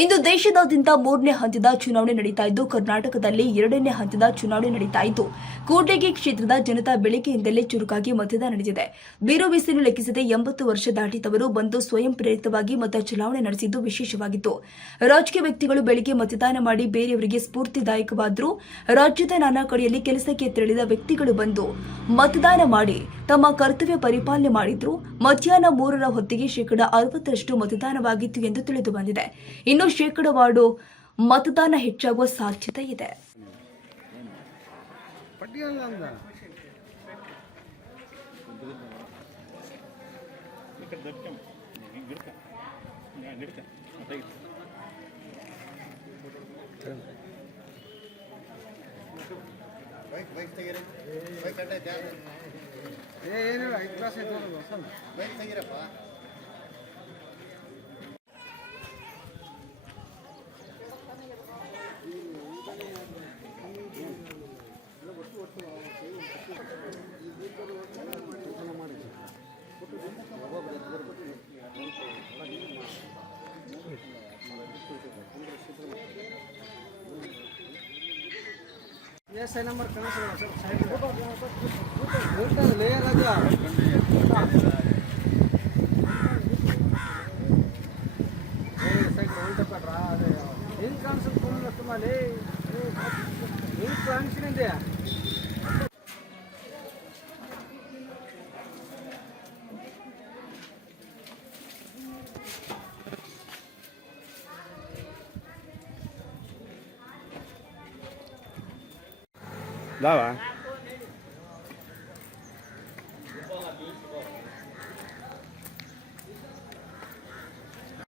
ಇಂದು ದೇಶದಾದ್ಯಂತ ಮೂರನೇ ಹಂತದ ಚುನಾವಣೆ ನಡೀತಾ ಇದ್ದು, ಕರ್ನಾಟಕದಲ್ಲಿ ಎರಡನೇ ಹಂತದ ಚುನಾವಣೆ ನಡೀತಾ ಇದ್ದು, ಕೂಡ್ಲಿಗಿ ಕ್ಷೇತ್ರದ ಜನತಾ ಬೆಳಿಗ್ಗೆಯಿಂದಲೇ ಚುರುಕಾಗಿ ಮತದಾನ ನಡೆದಿದೆ. ಬೀರು ಬಿಸಿಲು ಲೆಕ್ಕಿಸದೆ ಎಂಬತ್ತು ವರ್ಷ ದಾಟಿದವರು ಬಂದು ಸ್ವಯಂ ಪ್ರೇರಿತವಾಗಿ ಮತ ಚಲಾವಣೆ ನಡೆಸಿದ್ದು ವಿಶೇಷವಾಗಿತ್ತು. ರಾಜಕೀಯ ವ್ಯಕ್ತಿಗಳು ಬೆಳಿಗ್ಗೆ ಮತದಾನ ಮಾಡಿ ಬೇರೆಯವರಿಗೆ ಸ್ಫೂರ್ತಿದಾಯಕವಾದರೂ, ರಾಜ್ಯದ ನಾನಾ ಕಡೆಯಲ್ಲಿ ಕೆಲಸಕ್ಕೆ ತೆರಳಿದ ವ್ಯಕ್ತಿಗಳು ಬಂದು ಮತದಾನ ಮಾಡಿ, ತಮ್ಮ ಕರ್ತವ್ಯ ಪರಿಪಾಲನೆ ಮಾಡಿದ್ರು. ಮಧ್ಯಾಹ್ನ ಮೂರರ ಹೊತ್ತಿಗೆ ಶೇಕಡ ಅರವತ್ತರಷ್ಟು ಮತದಾನವಾಗಿತ್ತು ಎಂದು ತಿಳಿದು ಬಂದಿದೆ. ಇನ್ನು ಶೇಕಡವಾರು ಮತದಾನ ಹೆಚ್ಚಾಗುವ ಸಾಧ್ಯತೆ ಇದೆ ಏ ಏನಿಲ್ಲ ಐದು ಕ್ಲಾಸ್ ಐತೆ ಬೈಕ್ ಹೊಸದು. ಎಸ್ ಐ ನಂಬರ್ ಕಾಣಿಸಲ್ಲ ಸರ್ ಸೈಡ್ ಇರ್ತಾರೆ ಲೇಯರ್ ಅದು ಹೆಂಗ್ ಕಾಣಿಸುತ್ತೆ ಫೋನ್ ತುಂಬಲ್ಲಿ 来玩